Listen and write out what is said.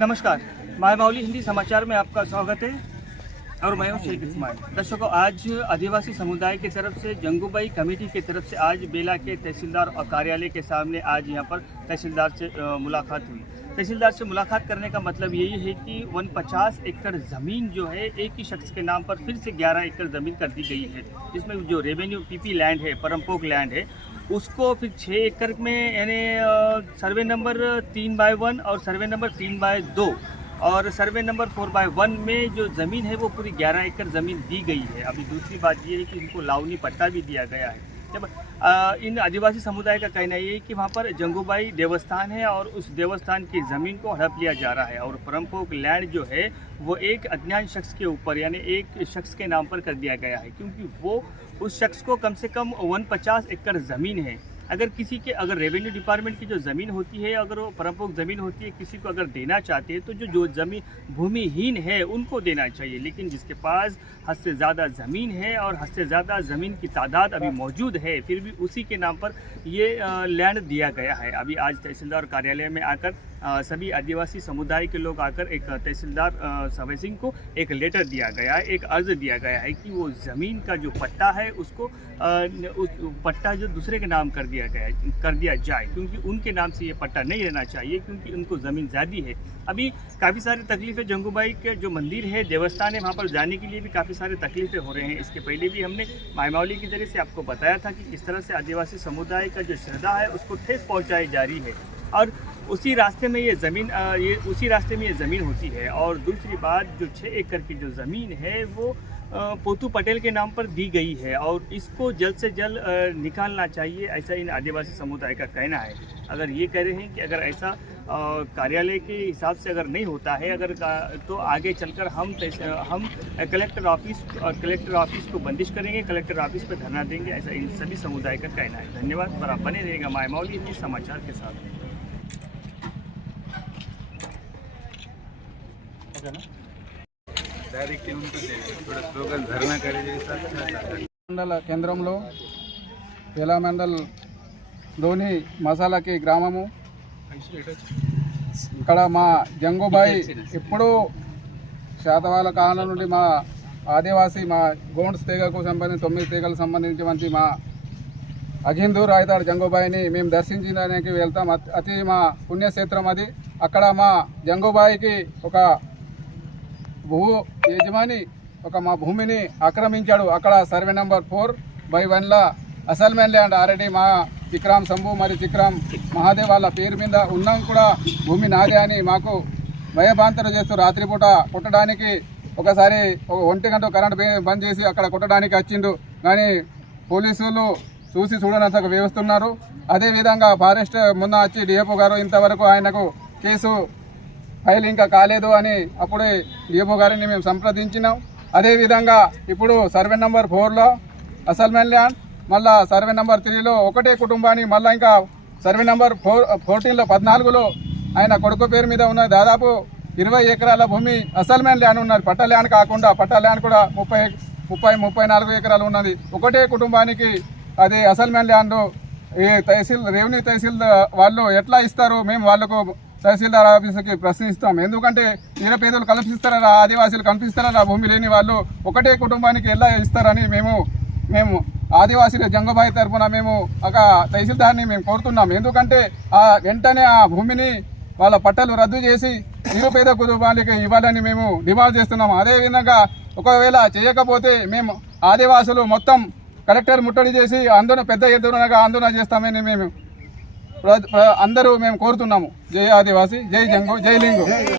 नमस्कार, मायमावली हिंदी समाचार में आपका स्वागत है और मैं हूं शेख इस्माइल। दर्शकों, आज आदिवासी समुदाय की तरफ से जंगूबाई कमेटी की तरफ से आज बेला के तहसीलदार और कार्यालय के सामने आज यहां पर तहसीलदार से मुलाकात हुई। तहसीलदार से मुलाकात करने का मतलब यही है कि 50 एकड़ ज़मीन जो है एक ही शख्स के नाम पर फिर से 11 एकड़ ज़मीन कर दी गई है। इसमें जो रेवेन्यू पीपी लैंड है, परमपोक लैंड है, उसको फिर 6 एकड़ में यानी सर्वे नंबर 3/1 और सर्वे नंबर 3/2 और सर्वे नंबर 4/1 में जो ज़मीन है वो पूरी 11 एकड़ ज़मीन दी गई है। अभी दूसरी बात ये है कि इनको लावनी पट्टा भी दिया गया है। जब इन आदिवासी समुदाय का कहना ये है कि वहाँ पर जंगूबाई देवस्थान है और उस देवस्थान की ज़मीन को हड़प लिया जा रहा है और परमपोक लैंड जो है वो एक अज्ञात शख्स के ऊपर यानी एक शख्स के नाम पर कर दिया गया है, क्योंकि वो उस शख्स को कम से कम 50 एकड़ ज़मीन है। अगर रेवेन्यू डिपार्टमेंट की जो ज़मीन होती है, अगर वो परमपोक ज़मीन होती है, किसी को अगर देना चाहते हैं तो जो ज़मीन भूमिहीन है उनको देना चाहिए, लेकिन जिसके पास हद से ज़्यादा ज़मीन है और हद से ज़्यादा ज़मीन की तादाद अभी मौजूद है, फिर भी उसी के नाम पर ये लैंड दिया गया है। अभी आज तहसीलदार कार्यालय में आकर सभी आदिवासी समुदाय के लोग आकर एक तहसीलदार सवय सिंह को एक लेटर दिया गया है, एक अर्ज दिया गया है कि वो ज़मीन का जो पट्टा है उसको उस पट्टा जो दूसरे के नाम कर दिया जाए, क्योंकि उनके नाम से ये पट्टा नहीं रहना चाहिए, क्योंकि उनको ज़मीन ज़्यादा है। अभी काफ़ी सारी तकलीफ़ें जंगूबाई के जो मंदिर है, देवस्थान है, वहाँ पर जाने के लिए भी काफ़ी सारी तकलीफ़ें हो रहे हैं। इसके पहले भी हमने मायमावली के जरिए से आपको बताया था कि किस तरह से आदिवासी समुदाय का जो श्रद्धा है उसको ठेस पहुँचाई जा रही है और उसी रास्ते में ये ज़मीन होती है। और दूसरी बात, जो 6 एकड़ की जो ज़मीन है वो पोतू पटेल के नाम पर दी गई है और इसको जल्द से जल्द निकालना चाहिए, ऐसा इन आदिवासी समुदाय का कहना है। अगर ये कह रहे हैं कि अगर ऐसा कार्यालय के हिसाब से अगर नहीं होता है तो आगे चलकर हम कलेक्टर ऑफिस को बंदिश करेंगे, कलेक्टर ऑफिस पर धरना देंगे, ऐसा इन सभी समुदाय का कहना है। धन्यवाद। पर आप बने रहेगा मायमावली हिंदी समाचार के साथ। మండల కేంద్రంలో వేలా మండల్లోని మసాలకి గ్రామము. ఇక్కడ మా జంగూబాయి ఎప్పుడూ శాతవాహన కాలం నుండి మా ఆదివాసీ మా గోండ్స్ తెగకు సంబంధించి 9 తెగలకు సంబంధించినటువంటి మా అఘిందూ రాయతాడు జంగూబాయిని మేము దర్శించడానికి వెళ్తాం. అతి మా పుణ్యక్షేత్రం అది. అక్కడ మా జంగూబాయికి ఒక భూ యజమాని మా భూమిని ఆక్రమించాడు. అక్కడ సర్వే నెంబర్ 4/1 అసల్మెన్ ల్యాండ్ ఆల్రెడీ మా చిక్రామ్ శంభు మరియు చిక్రామ్ మహాదేవ్ వాళ్ళ పేరు మీద ఉన్నాం కూడా భూమి నాదే అని మాకు భయభాంతలు చేస్తూ రాత్రిపూట కొట్టడానికి ఒకసారి 1 గంట కరెంట్ బంద్ చేసి అక్కడ కొట్టడానికి వచ్చిండు, కానీ పోలీసులు చూడనంతగా వేస్తున్నారు. అదేవిధంగా ఫారెస్ట్ మొన్న వచ్చి డిఎఫ్ఓ గారు ఇంతవరకు ఆయనకు కేసు ఫైల్ ఇంకా కాలేదు అని అప్పుడే డిఎఫ్ఓ గారిని మేము సంప్రదించినాం. అదేవిధంగా ఇప్పుడు సర్వే నెంబర్ 4లో అసల్మెన్ ల్యాండ్, మళ్ళా సర్వే నెంబర్ 3లో ఒకటే కుటుంబాన్ని, మళ్ళీ ఇంకా సర్వే నెంబర్ 14లో 14లో ఆయన కొడుకు పేరు మీద ఉన్న దాదాపు 20 ఎకరాల భూమి అసల్మెన్ ల్యాండ్ ఉన్నది. పట్టా ల్యాండ్ కాకుండా పట్టా ల్యాండ్ కూడా 34 ఎకరాలు ఉన్నది. ఒకటే కుటుంబానికి అది అసల్మెన్ ల్యాండ్ రెవెన్యూ తహసీల్ వాళ్ళు ఎట్లా ఇస్తారు? మేము వాళ్ళకు తహసీల్దార్ ఆఫీసుకి ప్రశ్నిస్తాం. ఎందుకంటే నిరుపేదలు కల్పిస్తారా, ఆదివాసీలు కల్పిస్తారా, భూమి లేని వాళ్ళు ఒకటే కుటుంబానికి ఎలా ఇస్తారని మేము ఆదివాసీల జంగూబాయి తరఫున మేము ఒక తహసీల్దార్ని మేము కోరుతున్నాం. ఎందుకంటే వెంటనే ఆ భూమిని వాళ్ళ పట్టాలు రద్దు చేసి నిరుపేద కుటుంబాలకి ఇవ్వాలని మేము డిమాండ్ చేస్తున్నాం. అదేవిధంగా ఒకవేళ చేయకపోతే మేము ఆదివాసులు మొత్తం కలెక్టర్ ముట్టడి చేసి పెద్ద ఎత్తునగా ఆందోళన చేస్తామని మేము అందరూ మేము కోరుతున్నాము. జై ఆదివాసీ, జై జంగు, జై లింగు.